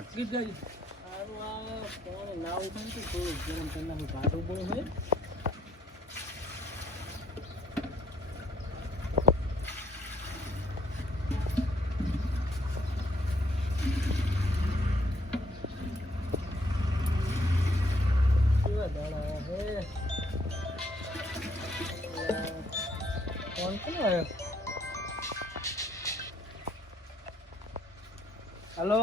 Start. Hello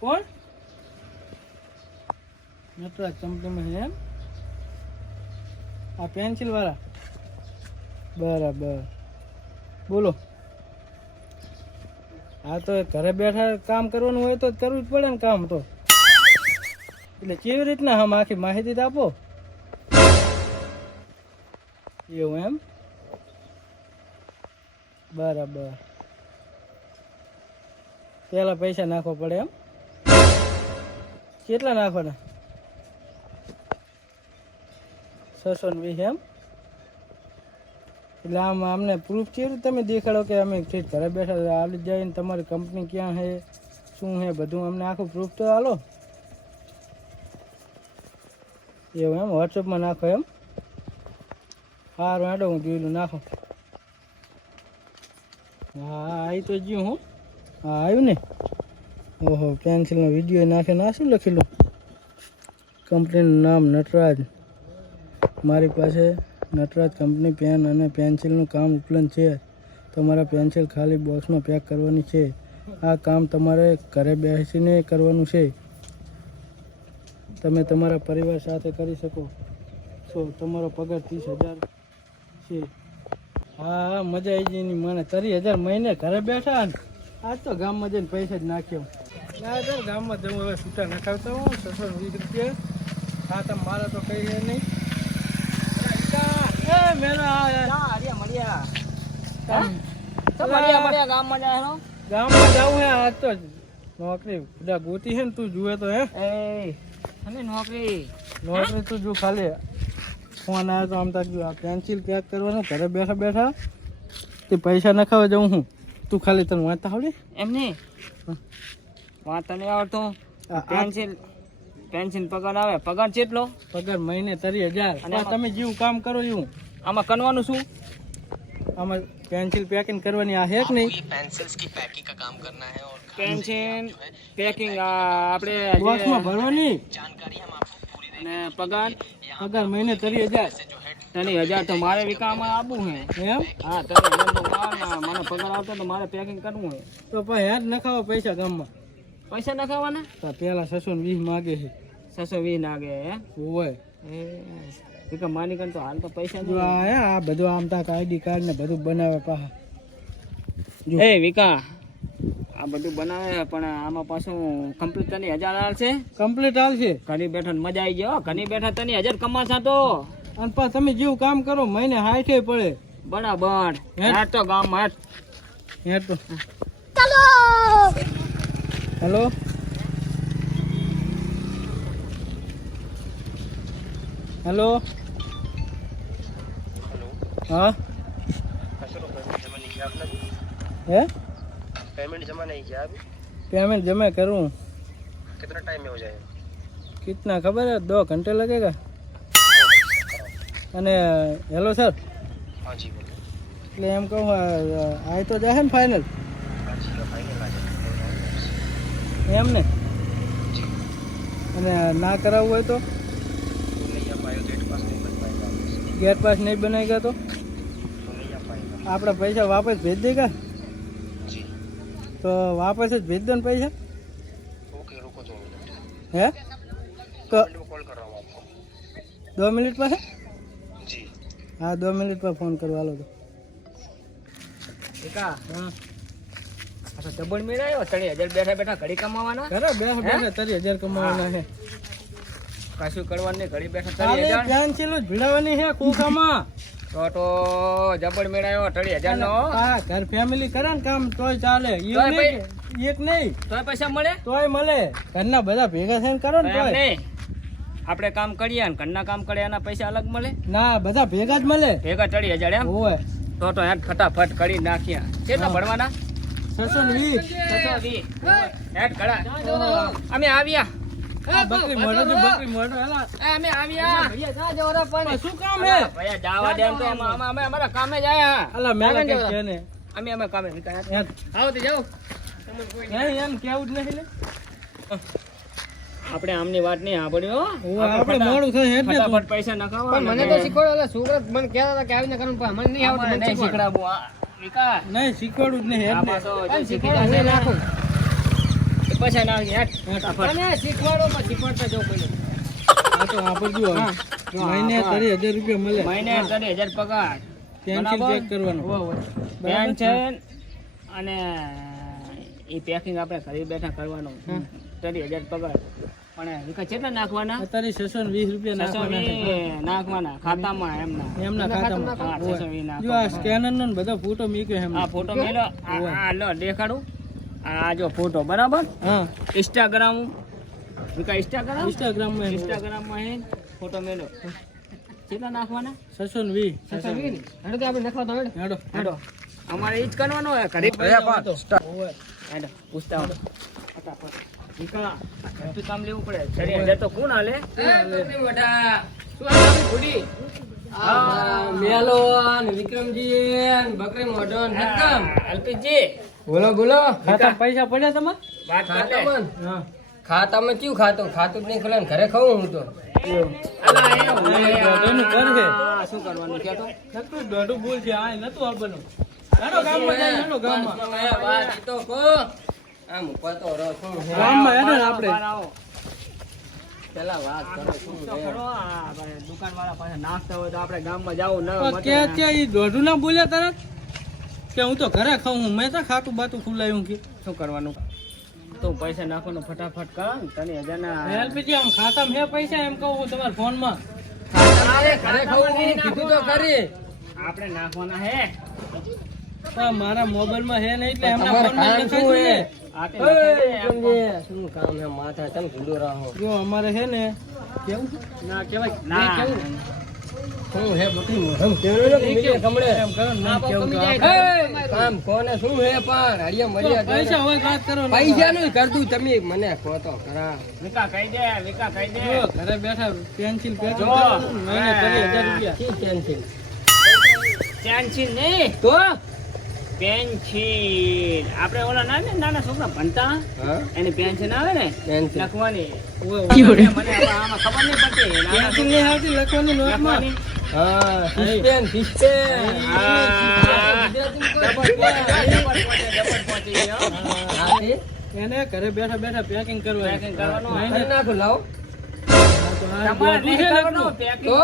कौन Nataraj company में है आ पेंसिल वाला बराबर बोलो हाँ तो घरे बैठा काम करवानुं होय तो करवुं ज पड़े ने काम तो એટલે કેવી રીતના હમ આખી માહિતી આપો એવું એમ બરાબર પેલા પૈસા નાખવા પડે એમ કેટલા નાખવાના 620 એમ એટલે આમ અમને પ્રૂફ કેવું તમે દેખાડો કે અમે ઠીક ઘરે બેઠા હાલી જઈને તમારી કંપની ક્યાં છે શું છે બધું અમને આખું પ્રૂફ તો હાલો એવું એમ વોટ્સઅપમાં નાખો એમ સારું હેડો હું જોયેલું નાખો હા આવી તો જ્યું હું હા આવ્યું ને ઓહો પેન્સિલનો વિડીયો નાખે ના શું લખેલું કંપનીનું નામ નટરાજ મારી પાસે નટરાજ કંપની પેન અને પેન્સિલનું કામ ઉપલબ્ધ છે તમારા પેન્સિલ ખાલી બોક્સમાં પેક કરવાની છે આ કામ તમારે ઘરે બેસીને કરવાનું છે તમે તમારા પરિવાર સાથે કરી શકો છો તમારો પગાર 30,000 છે હા હા મજા આવી ગઈ મને 30,000 મહિને ઘરે બેઠા આજ તો ગામમાં જઈને પૈસા જ નાખ્યો ના સર ગામમાં જવું હવે છૂટા નખાવતા હું 620 રૂપિયા હા તમે મારા તો કઈ છે નહીં ગામમાં જવું હે આજ તો નોકરી બધા ગોતી છે ને તું જુએ તો હે નોકરી તું જો ખાલી ફોન આવ્યો તો આમ તક આ પેન્સિલ પેક કરવાનું ઘરે બેઠા બેઠા તે પૈસા નખાવા જાઉં હું તું ખાલી તને વાંચતા આવડે એમ નહીં વાંચતા નહીં આવડતું પેન્સિલ પગાર આવે પગાર કેટલો પગાર મહિને 30,000 અને તમે જેવું કામ કરો એવું આમાં કરવાનું શું આમાં પેન્સિલ પેકિંગ કરવાની આ હે કે નહીં पेंसिल्स की पैकिंग का काम करना है और પેન્સિલ પેકિંગ આપણે બોક્સમાં ભરવાની जानकारी हम आपको पूरी અને પગાર પગાર મહિને 30,000 30,000 તો મારે વિકામાં આવવું હે એમ હા 30,000 તો મને પગાર આવતો તો મારે પેકિંગ કરવું હે તો પછી હેડ નખાવો પૈસા ગામમાં પૈસા નખાવાના તો પેલા 620 માગે છે 620 નાગે હે હોય વિકા માની કન તો હાલ તો પૈસા જો આ હે આ બધું આમ તાક આઈડી કાર્ડ ને બધું બનાવે પાછા એ વિકા આ બધું બનાવે પણ આમાં પાછું કમ્પ્લીટ 30,000 હાલ છે કમ્પ્લીટ હાલશે ઘણી બેઠા મજા આવી ગયો ઘણી બેઠા 30,000 કમાશા તો અને પાછા તમે જેવું કામ કરો મહિને 60 પડે બરાબર હેડ તો ગામમાં હેડ તો ચાલો હેલો हेलो हेलो हाँ सर पेमेंट जमा नहीं किया आपने है पेमेंट जमा नहीं किया अभी पेमेंट जमा करूँ कितना टाइम में हो जाएगा कितना खबर है 2 घंटे लगेगा અને હેલો સર हाँ जी बोलो એટલે એમ કહું આય તો જાહે ને ફાઇનલ हाँ जी का फाइनल आ जाएगा એમ ને जी અને ના કરાવવું હોય તો तो नहीं आ पाएगा गेट पास नहीं बन पाएगा आपसे। ગેટ પાસ નહીં બનાવેગા તો तो नहीं आ पाएगा આપણા પૈસા વાપસ ભેજ દેગા जी તો વાપસ જ ભેજ દો ને પૈસા ओके रुको 2 मिनट હે તો मिनट में कॉल कर रहा हूँ आपको 2 મિનિટ પાસે जी हाँ 2 મિનિટ પર ફોન કરવા હાલો તો વિકા અચ્છા ડબલ મેળાયો 30,000 બેઠા બેઠા ઘડી કમાવાના ઘરે બેઠા બેઠા 30,000 કમાવાના છે કશું કરવાનું નહીં ઘડી બેઠા ખાલી 30,000 પેન્સિલ જ ભીડાવાની છે કુકામાં તો જબડ મેળાયો 30,000 નો હા ઘર ફેમિલી કરે ને કામ તોય ચાલે એક તોય નહીં એક નહીં તોય પૈસા મળે તોય મળે ઘરના બધા ભેગા થઈને કરો ને એમ તોય નહીં આપણે કામ કરીએ ને ઘરના કામ કરીએ એના પૈસા અલગ મળે ના બધા ભેગા જ મળે ભેગા 30,000 એમ હોય તો યાર ફટાફટ કરી નાખ્યા કેટલા ભણવાના 620. 620. હેડ ઘડા. અમે આવ્યા. આ બકરી મોઢો હેલા. અમે આવ્યા. પણ શું કામ હે? ભૈયા જાવા દે એમ તો અમે અમારા કામે જ આયા. અલા મેલા કઈ છે ને. અમે કામે નીકળ્યા. એમ આવો તો જાઓ. એમ કેવું જ નહીં લે. આપણે આમની વાત નહીં સાંભળ્યો. આપણે મોડું થાય એટલે ફટાફટ પૈસા નખાવા. પણ મને તો શીખવાડો એટલે છોકરા મને કહેતા હતા કે આવીને કરવાનું પણ મને નહીં આવડતું મને શીખવાડો શીખડાવું. આ વિકા નહીં શીખવાડું જ નહીં આ એટલે. પાછો પણ શીખી શીખવાડો જશે હું ને. નાખું પૈસા નાખી હેઠ. ફટાફટ. મને શીખવાડો પણ શીખવાડતા જાઓ પહેલા આ તો આપણે જુઓ મહિને 30,000 રૂપિયા મળે. મહિને 30,000 પગાર. પેન્સિલ બરાબર? ચેક કરવાનું. પેન્શન અને એ પેકિંગ આપણે ઘરે બેઠા કરવાનું. 30,000 પગાર. પણ વિકા કેટલા નાખવાના? અત્યારે 620 રૂપિયા નાખવાના છે. 620 નાખવાના ખાતામાં એમના. એમના ખાતામાં. હા, 620 જો આ નાખવાના. સ્કેનર નો ને બધો ફોટો મૂક્યો એમ. આ ફોટો મેલો. આ લો દેખાડું. આ જો ફોટો બરાબર. હા ઇન્સ્ટાગ્રામ વિકા ઇન્સ્ટાગ્રામ ઇન્સ્ટાગ્રામમાં ઇન્સ્ટાગ્રામમાં હે ફોટો મેલો. કેટલા નાખવાના? 620. હેડો તો આપણે નખવા તો હેડો હેડો હેડો. અમારે ઈ જ કરવાનો હોય ઘરે હેડો પૂછતા હો. ફટાફટ. વિકા ઘરથી કામ લેવું પડે. 30,000 તો કોણ હાલે? મેલો અને વિક્રમજી અને બકરી મોઢો ને હરકમ અલ્પેશજી બોલો બોલો ખાતા પૈસા પડ્યા તમાર? વાત કરે. ખાતામાં હા ખાતામાં ક્યું ખાતું જ નહીં ખોલે ને ઘરે ખાવું હું તો અલા એ દોઢનું ઘર છે. હા, શું કરવાનું કે તો? નતું દોઢું બોલ છે આ નતું આપવાનું. હેડો ગામમાં જાય હેડો ગામમાં. વાત ઈ તો કહો આમ પતો રહો શું છે ગામમાં હેડો ને આપણે. બહાર આવો. પેલા વાત કરો શું તો છે ખરો આ દુકાનવાળા પાસે નાસ્તા હોય તો આપણે ગામમાં જાવું ન પણ કે છે ઈ દોઢું ના બોલ્યા તરત કે હું તો ઘરે ખાઉં હું મેં તો ખાતું બાતું ખુલાયું કે શું કરવાનું? તો પૈસા નાખવાનું ફટાફટ કરો ને. 30,000 ના એલપીજી આમ ખાતામાં હે પૈસા એમ કહું હું તમારા ફોનમાં. ઘરે ખાવું હું કીધું તો કરી આપણે નાખવાના હે. પણ મારા મોબાઈલમાં હે નહીં એટલે એમના તમારે ફોનમાં કામ શું લખાઈ હે? ને. આ તે શું કામ હે માથા તમે ભૂલો રહો જો અમારે હે ને કેવું ના કહેવાય. ના કેવું? શું હે બકરી મોઢમ કેવડો ને મિલે કમળે એમ કરો ને નહીં કેવું તો હે, આપણે. કામ કોને શું હે પણ હરિયા મળ્યા પૈસા હોય વાત કરો ને. પૈસા નું કરતું તમે મને કહો તો ખરા વિકા કહી દે. વિકા કહી દે. જો ઘરે બેઠા પેન્સિલ પેક જો. મહિને 30,000 રૂપિયા. શી પેન્સિલ પેન્સિલ નહીં, તો પેન્સિલ. આપણે ઓલા નાના છોકરા ભણતા હા એની પેન્સિલ આવે ને પેન્સિલ લખવાની. ઓય, મને હવે આમાં ખબર નહીં પડતી. નાના પેન્સિલ નહીં આવતી લખવાની નોટમાં. લખવાની. હા સિસ્ટેમ સિસ્ટેમ હા. ડબલ પહોંચી ગયો. એને ઘરે બેઠા બેઠા પેકિંગ કરવાનું. Packing કરવાનું. કરી નાખું લાવો તમારે નહીં છે કરવાનું લખવું. packing. તો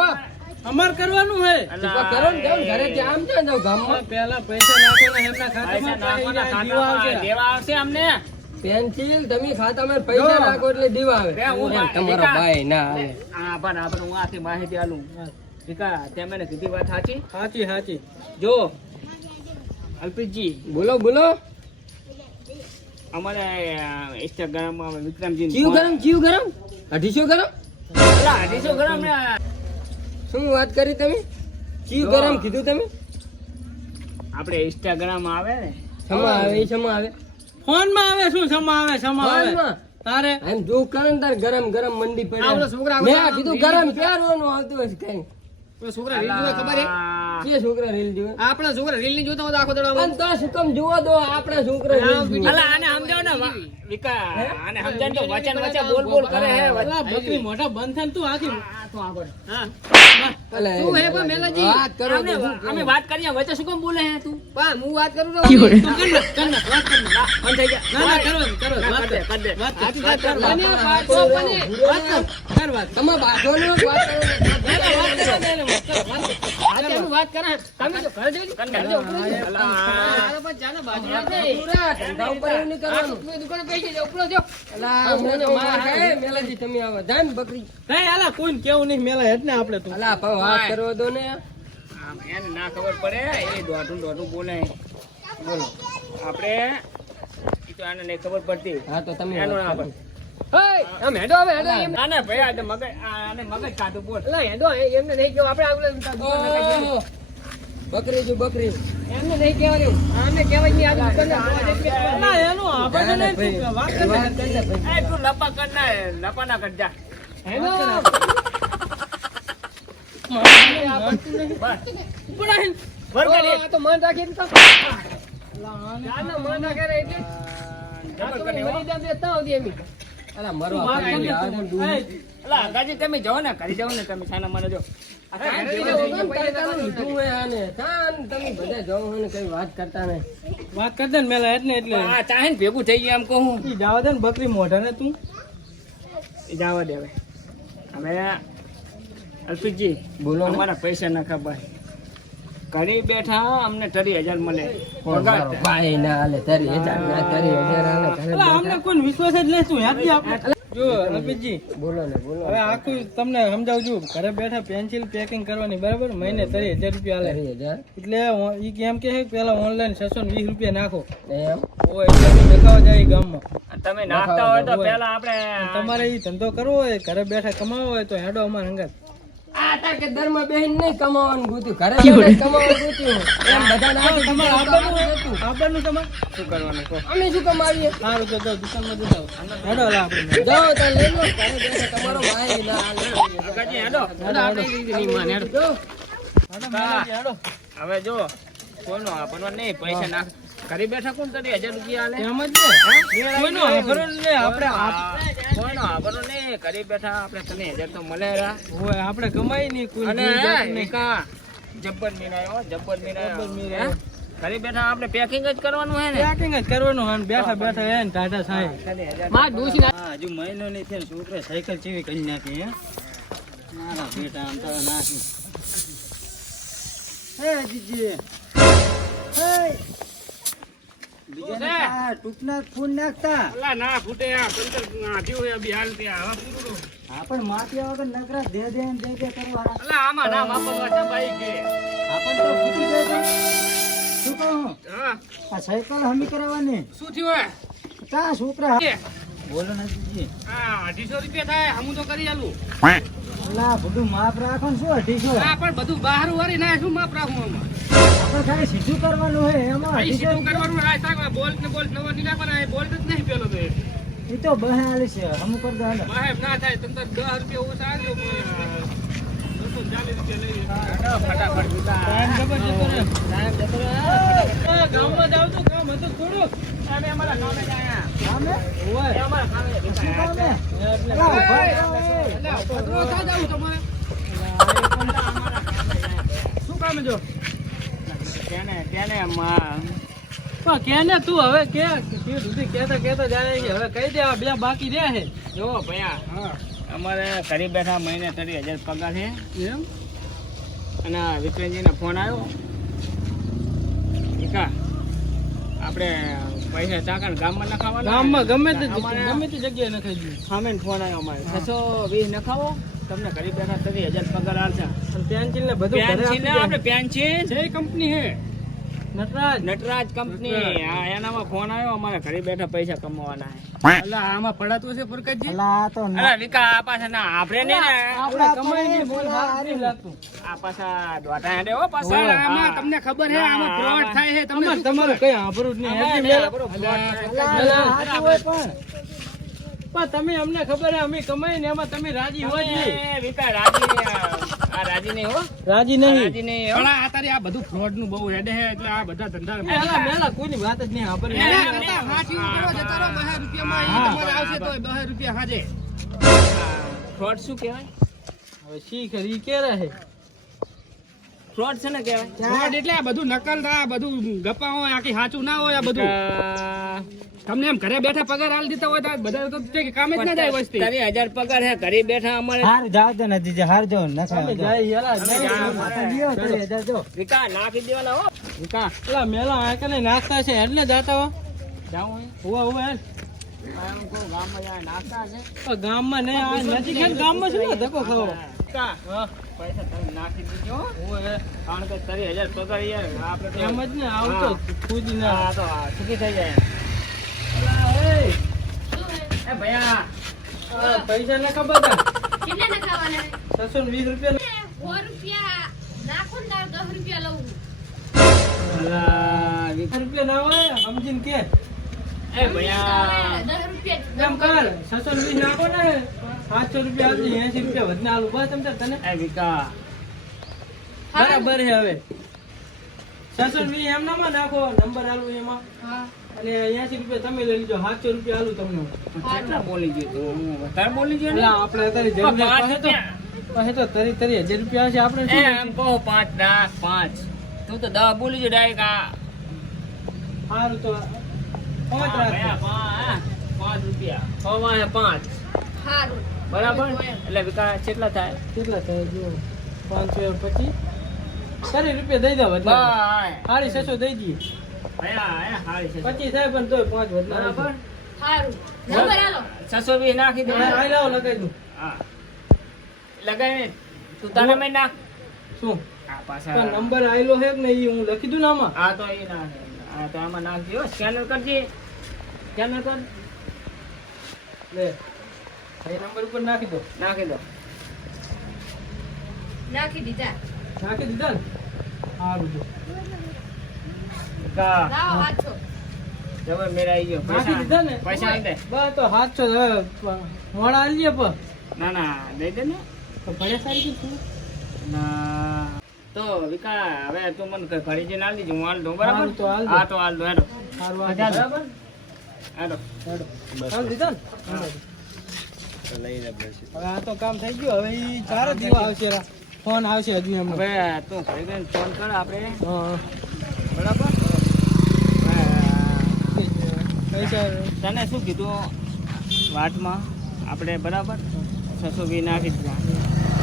અમાર કરવાનું હે. તો કરો ને જાઓ ને ઘરે ત્યાં આમ જાઓ ને જાઓ ગામમાં પહેલા પૈસા નાખવાના એમના પૈસા ખાતામાં નાખવાના પછી દીવા આવશે. ખાતામાં દેવા આવશે અમને. પેન્સિલ તમે ખાતામાં પૈસા નાખો એટલે દીવા આવે બે હું એમ તમારો ભાઈ ના આવે આપણે હું આથી માહિતી આલું. વિકા ત્યાં મેં કીધી વાત સાચી. સાચી સાચી. જો અલ્પેશજી બોલો બોલો અમારે ઇન્સ્ટાગ્રામમાં વિક્રમજી જીવ ગરમ 250 ગરમ 250 ગ્રામ ને શું વાત કરી તમે જીવ જો. ગરમ કીધું તમે આપણે ઇન્સ્ટાગ્રામ આવે ને સમા આવે એ સમા આવે ફોનમાં આવે શું સમા આવે સમા આવે ફોનમાં? તારે એમ જો કરે ને તાર ગરમ ગરમ મંડી આ ઓલો છોકરા પડે આવે મેં કીધું ગરમ ક્યારનું આવતું હશે કઈ છોકરા રીલ જોવે ખબર હે? કે છોકરા રીલ જોવે આપણા છોકરા રીલ ની જોતા હોય તો આખો દાડો પણ તો શું કામ જોવો દો આપણા છોકરા રીલ જોવે. અલા આને સમજાવ ને વિકા આને સમજાવ તો વચન વચન બોલ બોલ કરે હે અલા, બકરી મોઢા બંધ થાય ને તું આખી તો આગળ હા અલા, શું હે પણ મેલાજી વાત કરો તો શું કરો? અમે વાત કરીએ વચ્ચે શું કેમ બોલે હે તું પણ હું વાત કરું તું કર નાખ, કર નાખ, વાત કર નાખ. બંધ થઈ ગયા ના ના કરો કરો વાત કર કર દે વાત કર હાથી વાત કર વાત વાત કર. કર વાત કર વાત તમે બાજોનો જ વાત કરો આનું વાત કરે તમે તો ઘરે જઈ ઘરે જો અલા પૂરા ધંધા ઉપર એવું નહીં કરવાનું. દુકાને પૈસા દે ઉપરો જો અલા, મને માર ખાય, મેલાજી તમે આવો. જા ને બકરી. નહીં આલા કોઈને કેવું નહીં મેલા હેડ ને આપણે તું અલા, પણ વાત કરવા દો ને. આમ એને ના ખબર પડે એ દોઢું બોલે બોલો આપણે ઈ તો આને નહીં ખબર પડતી હા, તો તમે એનું વાત ના કરો. પડે આમ હેડો હવે, હેડો એમ. ના ના ભાઈ આ તો મગજ આને મગજ કાઢું બોલ અલા, હેડો, એમને નહીં કહ્યું. આપણે આગળ દુકાન નખાઈ દઈએ. બકરી જો બકરી એમને નહીં કહેવાનું આમને કહેવાય નહીં આ દુકાનને ના એનું આપણે નહીં વાત કરી વાત કરી દે ભાઈ એ તું લપા કર ના લપા ના કર જા હેલો બરાબર આ તો મન રાખીને તો ના મન રાખે એટલે આ તો મરી જાવ દેતા હોદી એમી અલા મરો અલા ગાજી તમે જાઓ ને કરી જાઓ ને તમે છાના મને જો તમે બધા જાઓ ને કઈ વાત કરતા નહીં વાત કર દે ને મેલા એટલે આ ચાહે ને ભેગું થઈ ગયું એમ કહું ઈ જાવા દે ને બકરી મોઢા ને તું એ જવા દે હવે અલ્પિતજી બોલો ને. અમારા પૈસા ના ખબર ઘરે બેઠા અમને 30,000 મળે ભાઈ ના હાલે તારી 1000 ના તારી 1000 હાલે ઘરે અલા અમને કોઈ વિશ્વાસ જ નહીં તું યાદ આપણે જો અલ્પિતજી બોલો ને બોલો હવે આખું તમને સમજાવજો ઘરે બેઠા પેન્સિલ પેકિંગ કરવાની બરાબર મહિને 30,000 રૂપિયા હાલે 30,000 એટલે ઈ કેમ કે છે કે પેલા ઓનલાઈન 620 રૂપિયા નાખો એમ ઓય એટલે અમે દેખાવા જાય ગામમાં તમે નાખતા હોય તો પેલા આપણે તમારે ઈ ધંધો કરવો હોય ઘરે બેઠા કમાવો હોય તો હેડો અમાર હંગાત આ તાર કે દરમાં બેહીને નહીં કમાવાનું ગોત્યું ઘરે બેઠા કમાવાનું ગોત્યું એમ બધા ના તમારે આવવાનું તમારે શું કરવાનું કહો અમે શું કમાવીએ સારું તો જાઓ દુકાનમાં જતા હેડો લા આપણે જાઓ તો લઈ લો ઘરે બેઠા તમારો ભાઈ ના હાલે કાકાજી હેડો હેડો હેડો હવે જો કોઈનો આપણો નહીં પૈસા નાખ ઘરે બેઠા કોણ 30,000 રૂપિયા હાલે એમ જ ને કોઈનો આભરો ને આપણે કોઈનો આપણો નહીં ઘરે બેઠા આપણે 30,000 તો મળે રા ઓય આપણે કમાઈ નહીં કોઈ અને જીવ જાત નહીં. નિકા જબ્બર મીરાયો જબ્બર મીરાયો ઘરે બેઠા આપણે પેકિંગ જ કરવાનું હે ને પેકિંગ જ કરવાનું હોય ને બેઠા બેઠા હે ને ટાટા સાહેબ 30,000 માં ડોસી ના હા હજુ મહિનો નહીં થયો ને છોકરા સાયકલ ચેવી કરી નાખી હે મારા બેટા આમ તો નાખી હે જીજી હે બીજા ટૂંકના ફોન નાખતા અલા ના ફૂટે આ પંદર આધ્યો હે અભી હાલ ત્યાં હવે પૂરું હા પણ માફિયા વગર નકરા દે દે ને દે દે કરવાના અલા આમાં ના વાપરવા છે ભાઈ કે આપણ તો ફૂટી જાય તો શું કહું હા આ સાયકલ હમી કરાવવાની શું થયું હે કા છોકરા કે? બોલો ને જીજી આ 250 રૂપિયા થાય હમું તો કરી આલું અલા બધું માપ રાખો ને શું 250 આ પણ બધું બહાર વાળી ના શું માપ રાખું આમાં આપણે ખાલી સીધું કરવાનું હોય એમાં અહીં 250 સીધું કરવાનું આ સાગવા બોલ્ટ ને બોલ્ટ નવો નીકળવાના એ બોલ્ટ જ નહીં પેલો તો એ. એ તો બહાર આલી છે હમું કરી દો હાલો સાહેબ ના થાય તમે તો 10 રૂપિયા ઓછા આવજો 240 રૂપિયા લઈ ફટાફટ ટાઈમ જબર જતો રે ટાઈમ જતો રે ગામમાં જાવ તો કામ હતું થોડું અમે અમારા ગામે જ આયા ગામે ઓય એ અમારા ગામે જ શું આયા. કામે એટલે પધરો થા જાવું તમારે શું કામે જો તેને પણ કેને તું હવે કે તું સુધી કેતા કેતા જાય કે હવે કહી દે આ બે બાકી રહ્યા છે જો ભૈયા હા અમારે ઘરે બેઠા મહિને 30,000 પગાર છે એમ અને વિક્રમજીનો ફોન આવ્યો ઈકા આપણે પૈસા ચાકણ ગામમાં નખાવાના ગામમાં ગમે તે અમારે ગમે તે જગ્યાએ નખાઈ ગયું સામે ફોન આવ્યો અમારે 620 નખાવો તમને ઘરે બેઠા 30,000 પગાર આવશે અને પેન્સિલ ને બધું ઘરે પેન્સિલ આપી આપણે પેન્સિલ દે. જે કંપની હે નટરાજ નટરાજ કંપની હા એનામાં ફોન આવ્યો અમારે ઘરે બેઠા પૈસા કમાવાના અલા આમાં પડાતું છે ફરકતજી છે અરે વિકા આ પાછા ના આપણે ને આપણે કમાઈ નહીં બોલ હારી લાગતું આ પાછા દોઢા હેડે હો પાછા ઓય, આમાં તમને ખબર હે આમાં ફ્રોડ થાય છે તમને તમારું કઈ આભરું જ નહીં આમાં હેડી આપણો fraud થાય. પણ તમે અમને ખબર હે અમે કમાઈ ને એમાં તમે રાજી હોય જ નહીં એ વિકા રાજી આ રાજી નહીં હો રાજી રાજી નહીં હો. પણ આ તારી આ બધું ફ્રોડ નું બહુ હેડે હે એટલે આ બધા ધંધા મેલા કોઈની વાત જ નહીં સાંભળે ફ્રોડ શું કહેવાય હવે શીખ રી કે રહે ફ્રોડ છે ને કહેવાય ફ્રોડ એટલે આ બધું નકલ થાય બધું ગપ્પા હોય આખી સાચું ના હોય આ બધું તમને એમ ઘરે બેઠા પગાર આલ દીધા હોય તો આ બધા તો છે કે કામ જ ના જાય વસ્તી 30,000 પગાર હે ઘરે બેઠા અમારે વિકા નાખી દેવાના હો વિકા પેલા મેલા આ કને નાસ્તા છે એટલે જાતા હો જાઉં હુવા હુવા હેડ. આમ કો ગામમાં જાય નાખતા છે પણ ગામમાં નહીં આ નજીક હે ને ગામમાં શું ધક્કો ખાવો વિકા હા પૈસા તમે નાખી દીધો હો. હુવા હે. કારણ કે 30,000 પગાર યાર આપણે તો એમ જ ને આવતો ખુદ ના હા તો છૂટી થઈ જાય એ ભૈયા પૈસા ના ખબર હતા કેટલા નખાવાના 620 રૂપિયા 100 રૂપિયા નાખો ને તાર 10 રૂપિયા લઉં અલા, રૂપિયા ના હોય સમજીને કે એ ભૈયા 10 રૂપિયા એમ કર 620 નાખો ને 700 રૂપિયા આપજે 80 રૂપિયા વધના આલું બસ એમ તને એ વિકા બરાબર છે હવે 620 એમ નામાં નાખો નંબર આલું એમાં હા અને 80 રૂપિયા તમે લઈ લેજો 700 રૂપિયા આલું તમને કેટલા બોલી ગયો તું હું વધારે બોલી ગયો ને એટલે આપણે અત્યારે જરૂરિયાત પાસે તો તરી 1000 રૂપિયા છે આપણે એ શું એમ કહો 5 10 5 તું તો 10 બોલી ગયો ડાયરેક્ટ આ સારું તો 5 રાખો 5 રૂપિયા હવા 5 સારું બરાબર એટલે વિકા કેટલા થાય કેટલા થાય જો 525 30 રૂપિયા દઈ દો વધના બાય 650 દઈ દઈએ ભૈયા હારી છે 25 થાય પણ તોય 5 વધના બરાબર સારું નંબર આલો 620 નાખી દે આ લાવો લગાઈ દઉં હા લગાય તું તારે મેં નાખ શું આ તો પાછા નંબર આયલો છે કે નહીં હું લખી દઉં ને આમાં આ તો એ ના આ તો આમાં નાખજો સ્કેનર કરજે સ્કેનર કર લે એ નંબર ઉપર નાખી દો નાખી દો નાખી દીધા નાખી દીધા ને સારું તો કા લાવો હાથો જબર મેરા આવી ગયો નાખી દીધા ને પૈસા આલ દે બસ તો 700 મોડા આલીએ પર ના ના દઈ દે ને તો ભલે સારી કીધું ના તો વિકા હવે તું મને ઘડી જઈને આલ દીજે હું હાલ દઉં બરાબર હારું તો હાલ દે. હા તો હાલ દો હેડો સારું આ બરાબર હેડો હેડો હાલ દીધા ને તો લઈ લે પછી હવે આ તો કામ થઈ ગયું હવે ઈ 4 જ દીવા આવશે ફોન આવશે હજુ એમ હવે તું ઘરે જઈને ફોન કર આપણે હા બરાબર પૈસા તને શું કીધું વાતમાં આપણે બરાબર 620 નાખી દીધા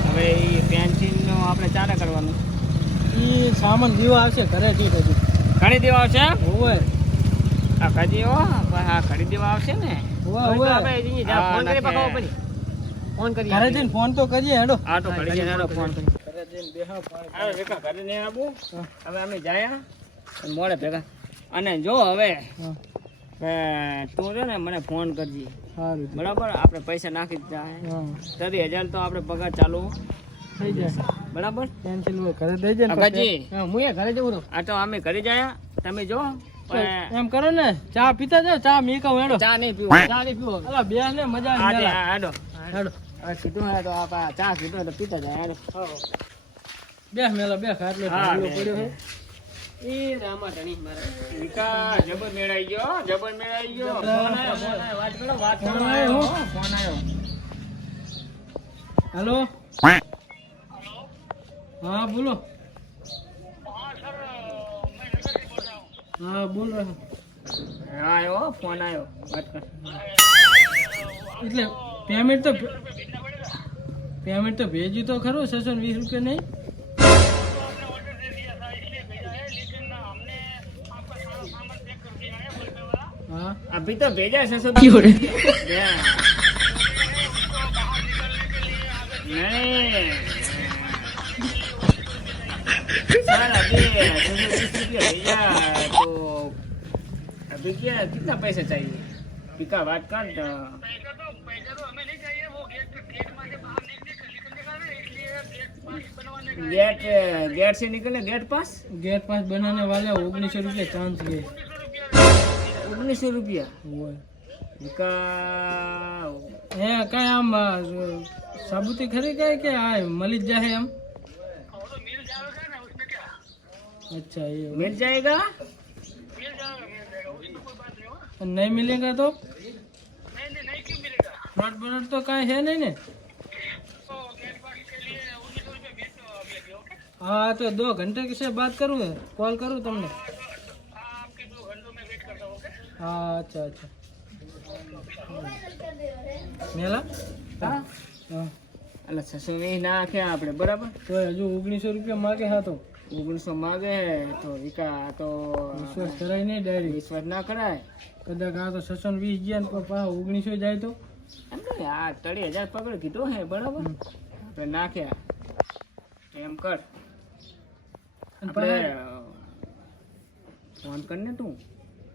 હવે એ પેન્સિલનું આપણે ચાલે કરવાનું ઈ સામાન દીવા આવશે ઘરે ઠીક હજુ ઘડી દેવા આવશે હોય આ ઘડી હા ઘડી દેવા આવશે ને હોય આપણે જઈએ જા ફોન કરી પકાવો પછી ફોન કરી ઘરે જઈને ફોન તો કરીએ હેડો હા તો ઘડી જઈને હેડો ફોન કરી ઘરે જઈને બેહા પાણી હવે વેકા ઘરે નહીં આવું હવે અમે જાયા અને મોડે ભેગા અને જો હવે હા તું છે ને મને ફોન કરજે સારું બરાબર આપણે પૈસા નાખી દીધા હા 30,000 તો આપણે પગાર ચાલુ થઈ જશે બરાબર પેન્સિલ ઘરે દઈ જાય ને અગાજી. હા હું ઘરે જવું રહું આ તો અમે ઘરે જાયા તમે જો એમ કરો ને ચા પીતા જાવ ચા મી કહું હેડો ચા નહીં પીવો ચા નહીં પીવો અલા બે ને મજા આજે આવે હેડો હેડો હવે કીધું હે તો આ ચા કીધું તો પીતા જાય હેડો બે મેલા બે ખાટલો હા, ઢોલિયો બે. પડ્યો છે ઈ રામા ધણી મારા વિકા જબર મેળાઈ ગયો જબર મેળાઈ ગયો ફોન આયો વાત કરો વાત કરો ફોન આયો. ફોન આવ્યો હેલો હા બોલો હા બોલ રહ્યો આવ્યો ફોન આવ્યો વાત કર એટલે પેમેન્ટ તો ભેજ્યું તો ખરું 620 રૂપિયા નહીં हाँ अभी तो भेजा है 600 नहीं सर अभी 620 रुपया भेजा तो अभी क्या कितना पैसा चाहिए पिका बात कर गेट गेट से निकलने गेट पास गेट पास बनाने वाले 1900 रुपये चांस गए 1900 रुपया वो पिका है क्या हम साबुती खरीद गए क्या आए मलिक जाए हम अच्छा ये मिल जाएगा नहीं मिलेगा तो फ्रॉड ब्रॉड तो कहीं है नहीं ने हाँ तो 2 घंटे से बात करूँ कॉल करूँ तुमने हाँ अच्छा अच्छा मेला हाँ हाँ એટલે 620 નાખ્યા આપણે બરાબર તો હજુ 1900 રૂપિયા માગે હા તો 1900 માગે તો વિકા તો વિશ્વાસ કરાય નહીં ડાયરેક્ટ વિશ્વાસ ના કરાય કદાચ આ તો 620 ગયા ને પાછા 1900 જાય તો એમ નહીં, આ 30,000 પકડ કીધું હે બરાબર આપણે નાખ્યા એમ કર અને આપણે ફોન કર ને તું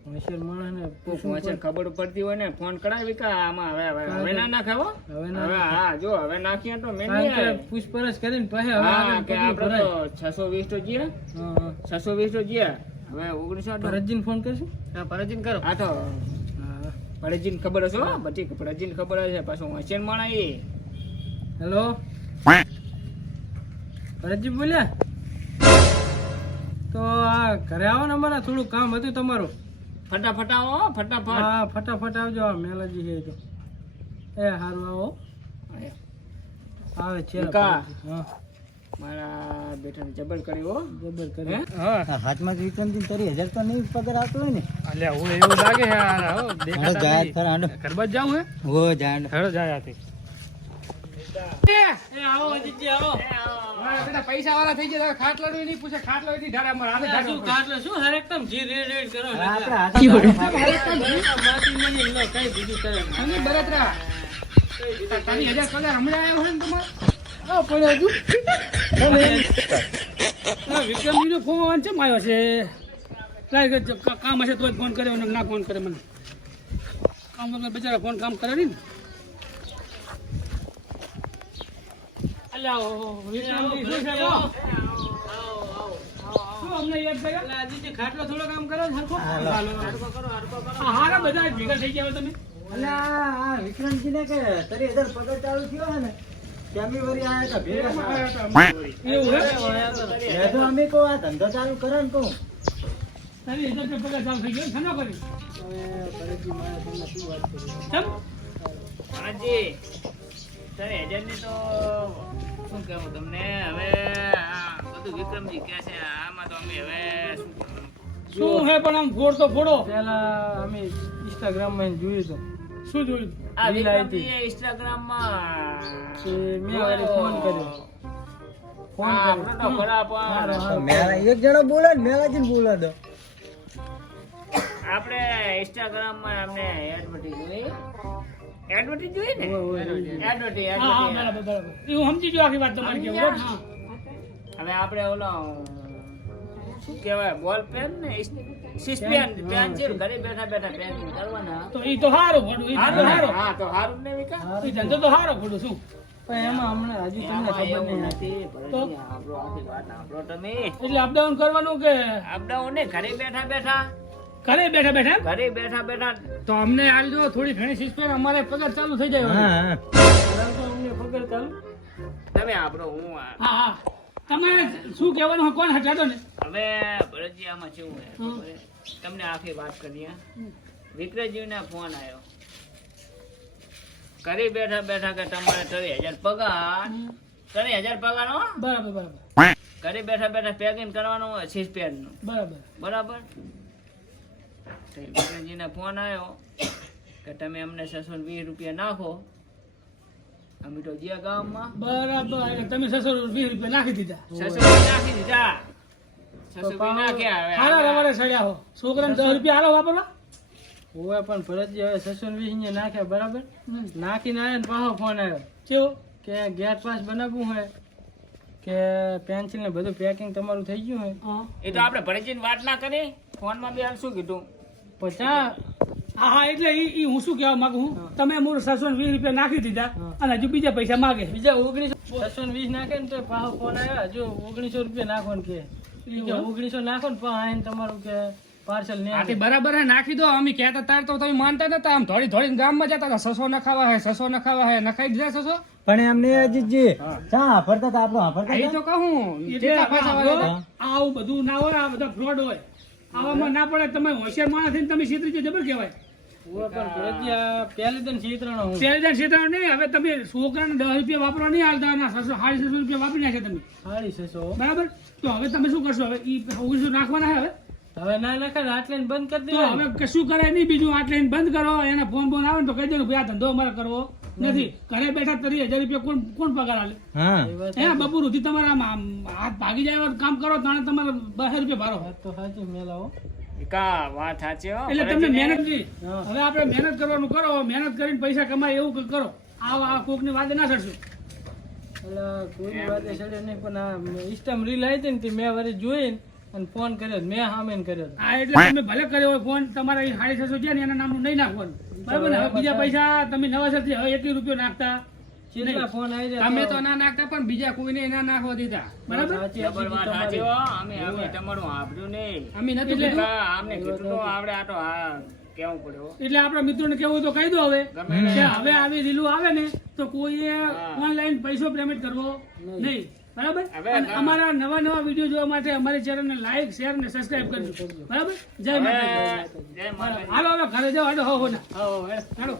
હોશિયાર માણસ ને તું પહોંચે ખબર પડતી હોય ને ફોન કરાય વિકા આમાં હવે ના નાખાવો હવે ના હવે હા જો હવે નાખીએ તો મેં કારણ નહીં કે આવે પૂછપરછ કરીને પછી હવે હા આગળ કે પગલું આપણે ભરાય. તો 620 તો ગયા હા 620 તો ગયા હવે 19 ભરતજીને ફોન કરશું. હા ભરતજીને કરો. આ તો હા. ભરતજીને ખબર હશે હો, બધી ભરતજીને ખબર હશે. પાછું હોશિયાર માણસ એ. હેલો ભરતજી બોલ્યા? તો આ ઘરે આવો ને, અમારે થોડું કામ હતું તમારું. ફટાફટ આવો હો, ફટાફટ. હા ફટાફટ આવજો. આ મેલાજી છે તો એ હારું આવો. આવે છે વિકા. હા મારા બેટાને જબર કર્યો હો. જબર કરે. હે? હા હાથમાં વિક્રમજી 30,000 તો નહીં પગાર આવતો હોય ને? અલ્યા હું એવું લાગે છે યાર. હો દેખાતા નહીં. ઘર બાજ જાવું હે? હો જાણ. હેડો જાય આથી. એ આવો અજીતજી આવો. મારા બેટા પૈસા વાળા થઈ ગયા. ખાટલો નહીં પૂછે, ખાટલો નહીં ઢાળે અમારા હાથે ઢાળે. શું કાટલો શું હર એકદમ જી રેડ કરો. તમે બળતરા. તારી 1000 પગાર હમણાં આવ્યો છે ને તમારે? આ પડ્યો હજુ. વિક્રમજીનો ફોન ચમ આવ્યો છે? લાગે કામ હશે તો જ ફોન કર્યો ને ના ફોન કરે મને. કામ વગર બિચારા ફોન કામ કરે નહીં ને. અલ્યા વિક્રમજી શું છે બોલો? શું અમને યાદ કર્યા? અજીતજી ખાટલો થોડો કામ કરો ને હરખો. આ હારા બધા ભેગા થઈ ગયા તમે. વિક્રમજી ને કે 30,000 પગાર ચાલુ થયો હે ને, જાન્યુઆરી આયા હતા ભેગા. એવું હે? તો અમે કહો આ ધંધો ચાલુ કરે ને કહું. તારી 1000 રૂપિયા પગાર ચાલુ થઈ ગયો શેના કરી? કેમ? હાજી. તારે 1000 ની તો શું કહેવું તમને હવે. આ બધું વિક્રમજી કહે છે, આમાં તો અમે હવે શું કરવાનું? શું હે પણ આમ ફોડ તો ફોડો. પેલા અમે ઇન્સ્ટાગ્રામ માં જોયું હતું. શું જોયું? આ રીલ આવી હતી. વિક્રમજીએ ઇન્સ્ટાગ્રામમાં તે મેં વળી ફોન કર્યો. ફોન કર્યો. આપણે તો ખરા પણ એક જણો બોલે ને મેલાજી બોલે દો. આપણે ઇન્સ્ટાગ્રામમાં અમને એડવર્ટાઈઝ જોઈ ને એડવર્ટાઈઝ. હા હા બરાબર બરાબર. એ હું સમજી ગયો આખી વાત તમારી કેવું. સમજ્યા? હા. હવે આપણે ઓલો શું કહેવાય બોલ પેન ને સિસ્પેન પેન છે ને, ઘરે બેઠા બેઠા પેન કરવાના. તો એ તો હારું ફોડું. એ ધંધો હારો. હા તો હારું ને વિકા. એ ધંધો તો હારો ફોડું શું? પણ એમાં હમણાં હજુ તમને આમાં ખબર એવું નહીં. નથી. ભરતજી, આપણો આખી વાત સાંભળો તમે. એટલે અપડાઉન કરવાનું કે અપડાઉન ને ઘરે બેઠા બેઠા ઘરે બેઠા બેઠા? ઘરે બેઠા બેઠા તો અમને આલજો થોડી ઘણી સિસ્ટમ, અમારે પગાર ચાલુ થઈ જાય. હા તો અમને પગાર ચાલુ. તમે આપણો હું હા હા. તમારે શું કહેવાનું હોય? કોણ હટાડો ને. હવે ભરતજી આમાં કેવું છે ખબર છે? તમને આખી વાત કરીએ. વિક્રમજીને ફોન આવ્યો ઘરે બેઠા બેઠા કે તમારે 30,000 પગાર. 30,000 પગાર હો. બરાબર બરાબર ઘરે બેઠા બેઠા પેકિંગ કરવાનું સિસ્પેન નું. બરાબર. બરાબર. તો વિક્રમજીને ફોન આવ્યો કે તમે અમને 620 રૂપિયા નાખો. અમે તો ગયા ગામમાં બરાબર. એટલે તમે 620 રૂપિયા નાખી દીધા. 620 નાખી દીધા. 620 નાખ્યા. હવે હારા રવાડે સડ્યા હો. છોકરાને 10 રૂપિયા હાલો વાપરવા. હોય પણ ભરતજી હવે 620 ને નાખ્યા બરાબર. નાખીને આવ્યા ને પાછો ફોન આવ્યો કેવો? કે ગેટ પાસ બનાવવું હોય કે પેન્સિલ ને બધું પેકિંગ તમારું થઈ ગયું હોય. હા એ તો આપણે ભરતજીની વાત ના કરી. ફોનમાં બી હાલ શું કીધું? 50 હા હા. એટલે ઈ હું શું કહેવા માંગુ છું, તમે મૂળ 620 રૂપિયા નાખી દીધા અને હજુ બીજા પૈસા માગે. બીજા 620 નાખે ને તો પાછો ફોન આવ્યો હજુ 1900 રૂપિયા નાખવાનું કે. બીજા 1900 નાખો ને પાછા આઈને તમારું કે પાર્સલ ને આથી બરાબર હે નાખી દો. અમે કહેતા તાર તો તમે માનતા નતા. આમ થોડી થોડી ગામમાં જતા હતા. 600 નખાવા હે 600 નખાવા હે. નખાઈ દીધા 600. પણ એમને અજીતજી ચા હાફરતા હતા આપણો હાફરતા એ તો કહું કેટલા પૈસા વાળા આવું બધું ના હોય. આ બધા ફ્રોડ હોય. આવામાં ના પડે. તમે હોશિયાર માણસ થઈને તમે છેતરી જબર કહેવાય. પહેલી દિન ચિત્રનો હું પહેલી ક્ષેત્ર નહીં. હવે તમે છોકરાને 10 રૂપિયા વાપરવા નહીં હાલતા અને 650 રૂપિયા વાપરી નાખે તમે. 650 બરાબર. તો હવે તમે શું કરશો? હવે ઈ 1900 નાખવાના હે. હવે ના લખે આટલે બંધ કરી તો દેવાનું. હવે કશું કરાય નહીં. બીજું આટલે બંધ કરો. એને ફોન બોન આવે ને તો કહી દેવું ભાઈ આ ધંધો અમારે કરવો નથી. ઘરે બેઠા 30,000 રૂપિયા કોણ પગાર આલે? હા હે બપોર સુધી તમારા આમ હાથ ભાગી જાય એવા કામ કરો તાણે તમારે 200 રૂપિયા ભારો. વાત તો સાચી મેલાઓ. કા વાત સાચી હો. એટલે તમને ભરતજીને- મહેનત નહીં. હવે આપણે મહેનત કરવાનું કરો. મહેનત કરીને પૈસા કમાય એવું કંઈક કરો. આ કોકની વાતે ના ચડશું. એટલે કોઈ વાતે ચડે નહીં પણ આ ઇન્સ્ટામાં રીલ આવી હતી ને તે મેં વળી જોઈને અને ફોન કર્યો મેં સામે કર્યો. હા એટલે તમે ભલે કર્યો હોય ફોન. તમારે 650 છે ને એના નામનું નહીં નાખવાનું. બરાબર ને? હવે બીજા પૈસા તમે નવાસરથી હવે 21 રૂપિયા નાખતા કેટલા ફોન આવી રહ્યા તમે તો ના નાખતા પણ બીજા કોઈને ના નાખવા દીધા બરાબર ડબલ વાત સાચી હો. અમે તમારું સાંભળ્યું નહીં. અમે નતું કીધું. અમને કેટલું તો આવડે આ તો હા કેવું પડ્યો. એટલે આપણા મિત્રોને કેવું તો કહી દો હવે ગમે કે હવે આવી રીલું આવે ને તો કોઈએ ઓનલાઈન પૈસો પેમેન્ટ કરવો નહીં બરાબર હવે અને અમારા નવા વિડીયો જોવા માટે અમારી ચેનલને લાઈક શેર અને સબસ્ક્રાઇબ કરજો બરાબર જય માતાજી જય માતાજી. હાલો હવે ઘરે જાઓ હાલો હો ના હાલો